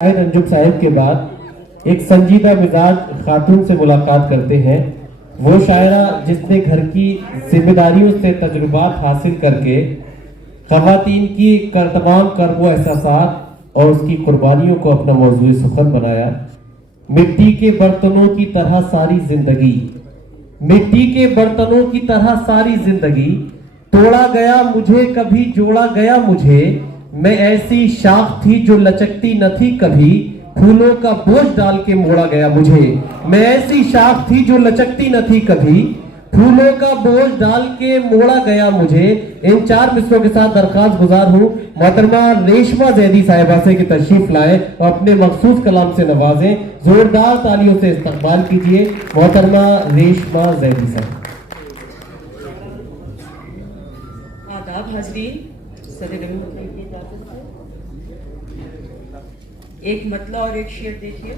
रंजुक साहिब के बाद एक संजीदा मिजाज खातून से मुलाकात करते हैं। वो शायरा जिसने घर की जिम्मेदारियों से तजुर्बात हासिल करके खवातीन की तमाम कर्म व एहसासात और उसकी कुर्बानियों को अपना मौजूद सुखन बनाया। मिट्टी के बर्तनों की तरह सारी जिंदगी, मिट्टी के बर्तनों की तरह सारी जिंदगी, तोड़ा गया मुझे कभी जोड़ा गया मुझे, मैं ऐसी शाख थी जो लचकती न थी कभी, फूलों का बोझ डाल के मोड़ा गया मुझे। मैं ऐसी शाख थी जो लचकती न थी कभी, फूलों का बोझ डाल के मोड़ा गया मुझे। इन चार मिसरों के साथ दरखास्त गुजार हूँ मोहतरमा रेशमा जैदी साहिबा से कि तशरीफ लाए और अपने मखसूस कलाम से नवाजें। जोरदार तालियों से इस्तकबाल कीजिए मोहतरमा रेशमा जैदी साहब। आदाब हाजरीन, एक मतला और एक शेर देखिए।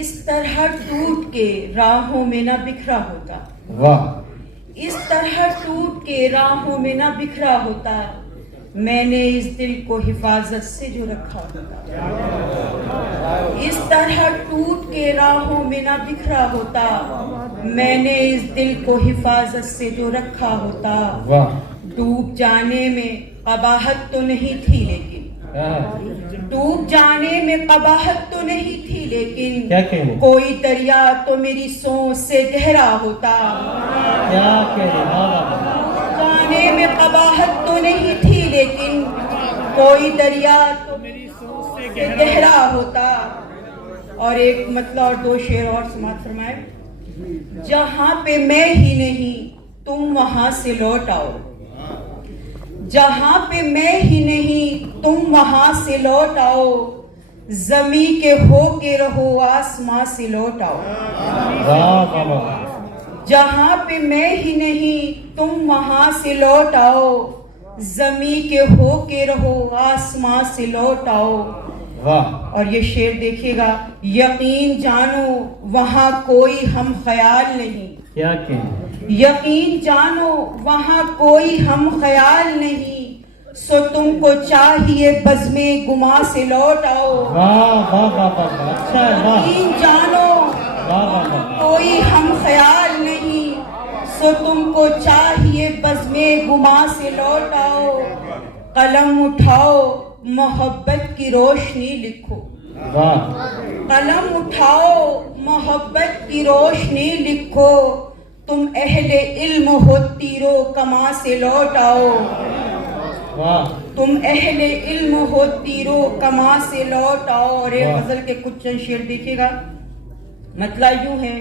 इस तरह टूट के राहों में ना बिखरा होता, वाह। इस तरह टूट के राहों में ना बिखरा होता, मैंने इस दिल को हिफाजत से जो रखा होता। इस तरह टूट के राहों में ना बिखरा होता, मैंने इस दिल को हिफाजत से जो रखा होता। वाह। डूब जाने में कबाहत तो नहीं थी लेकिन, डूब जाने में कबाहत तो नहीं थी लेकिन, क्या कहने? कोई दरिया तो मेरी सोच से गहरा होता। क्या कहने? जाने में कबाहत तो नहीं थी लेकिन, कोई दरिया तो मेरी सोच से गहरा होता। और एक मतलब और दो शेर और समाप्त फरमाए। जहां पे मैं ही नहीं तुम वहां से लौट आओ, जहां पे मैं ही नहीं तुम वहां से लौट आओ, जमी के हो के रहो आसमां से लौट आओ। जहां पे मैं ही नहीं तुम वहां से लौट आओ, जमी के हो के रहो आसमां से लौट आओ। और ये शेर देखिएगा। यकीन जानो वहां कोई हम ख्याल नहीं, क्या कहने? यकीन जानो वहां कोई हम ख्याल नहीं, सो तुमको चाहिए बज़्मे गुमा से लौट आओ। वाह वाह वाह वाह, अच्छा है, वाह। यकीन जानो वाह वाह वाह, कोई हम ख्याल नहीं, सो तुमको चाहिए बज़्मे गुमा से लौट आओ। कलम उठाओ मोहब्बत की रोशनी लिखो, वाह। कलम उठाओ मोहब्बत की रोशनी लिखो, तुम अहले इल्म हो तीरो कमा से लौट आओ। वाह। तुम अहले इल्म हो तीरो कमा से लौट आओ। और एक गजल के कुछ चंद शेर देखिएगा। मतलब यूं है।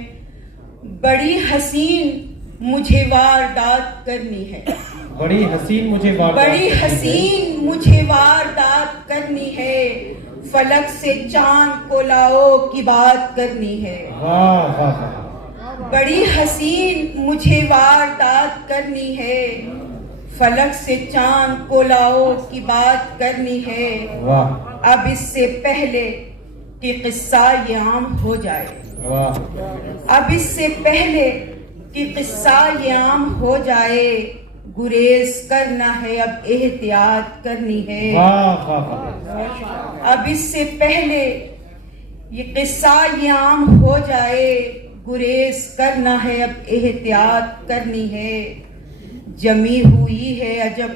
बड़ी हसीन मुझे वारदात करनी है, बड़ी हसीन मुझे वारदात, बड़ी हसीन मुझे वारदात करनी है, फलक से चांद को लाओ की बात करनी है। वाह वाह वाह, बड़ी हसीन मुझे वारदात करनी है, फलक से चांद को लाओ की बात करनी है। वाह। अब इससे पहले कि किस्सा ये आम हो जाए, वाह। अब इससे पहले कि किस्सा ये आम हो जाए, गुरेज करना है अब एहतियात करनी है। वाह वाह वाह। अब इससे पहले ये किस्सा ये आम हो जाए, गुरेज करना है अब एहतियात करनी है। जमी हुई है अजब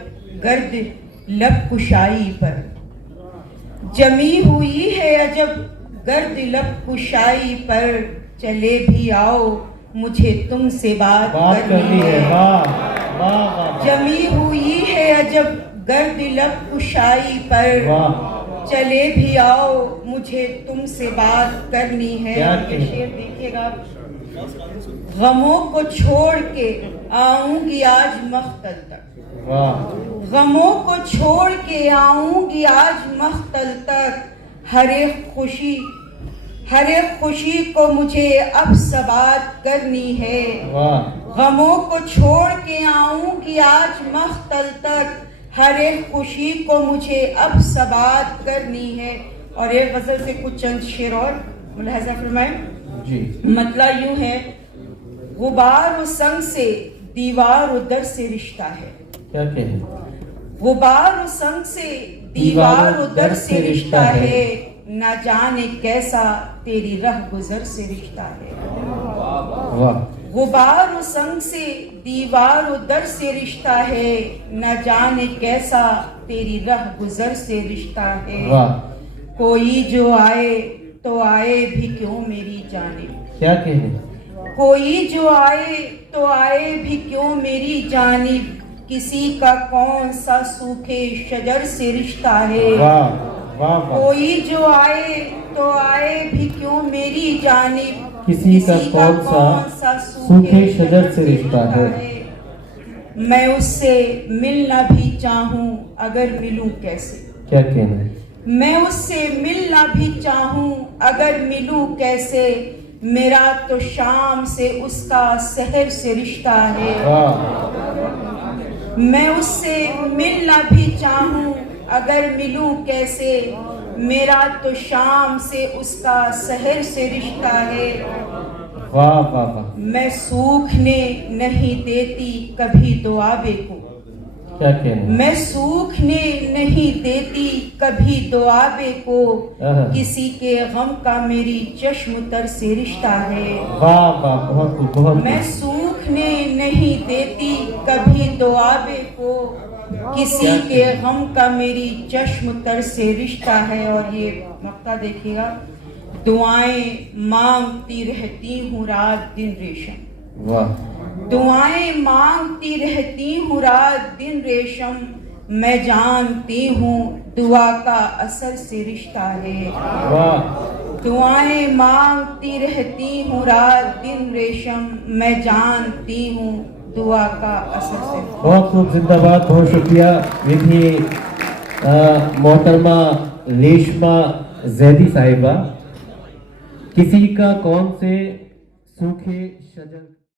गर्द लब कुशाई पर, जमी हुई है अजब गर्द लब कुशाई पर, चले भी आओ मुझे तुमसे बात करनी है। वाह वाह वाह। जमी हुई है अजब गर्द लब कुशाई पर, वाह। चले भी आओ मुझे तुमसे बात करनी है। क्या ये शेर देखिएगा। गमों को छोड़ के आऊंगी आज मख्तल तक, वाह। गमों को छोड़ के आऊंगी आज मख्तल तक, हर एक खुशी को मुझे अब सबात करनी है। वाह। गमों को छोड़ के आऊंगी आज मख्तल तक, हर एक खुशी को मुझे अब सबात करनी है। और एक गजल से कुछ चंद शेर और मुलाहजा फरमाएं जी। मतलब यूं है। गुबार संग से दीवार और दर से रिश्ता है, क्या कहें? गुबार संग से दीवार और दर से रिश्ता है, न जाने कैसा तेरी रह गुजर से रिश्ता है। वाह गुबार व संग से दीवार व दर से रिश्ता है, न जाने कैसा तेरी रह गुजर से रिश्ता है। वाह, कोई जो आए तो आए भी क्यों मेरी जाने, क्या कहने, कोई जो आए तो आए भी क्यों मेरी जानिब, किसी का कौन सा सूखे शजर से रिश्ता है। वाह वाह वाह, कोई जो आए तो आए भी क्यों मेरी जानिब, किसी का कौन सा सूखे शजर से रिश्ता है। मैं उससे मिलना भी चाहूं अगर मिलूं कैसे, क्या कहना है, मैं उससे मिलना भी चाहूं अगर मिलूं कैसे, मेरा तो शाम से उसका शहर से रिश्ता है। वाह मैं उससे मिलना भी चाहूं अगर मिलूं कैसे, मेरा तो शाम से उसका शहर से रिश्ता है। वाह वाह वाह, मैं मैं सूखने नहीं देती कभी दुआबे को, क्या कहना है, मैं सूखने नहीं देती कभी दुआबे को, किसी के गम का मेरी चश्म तर से रिश्ता है। वाह वाह, बहुत खूब, बहुत मैं खूब। सूखने नहीं देती कभी दुआबे को, किसी के गम का मेरी चश्म तर से रिश्ता है। और ये मक्ता देखिएगा, दुआएं मांगती रहती हूँ रात दिन रेशम, वाह दुआएं मांगती रहती हूँ रात दिन रेशम, मैं जानती हूँ दुआ का असर से रिश्ता है। वाह, दुआएं मांगती रहती हूँ रात दिन रेशम, मैं जानती हूँ दुआ का असर से। बहुत खूब, जिंदाबाद, बहुत शुक्रिया विधि मोहतरमा रेशमा जैदी साहिबा। किसी का कौन से सूखे शजर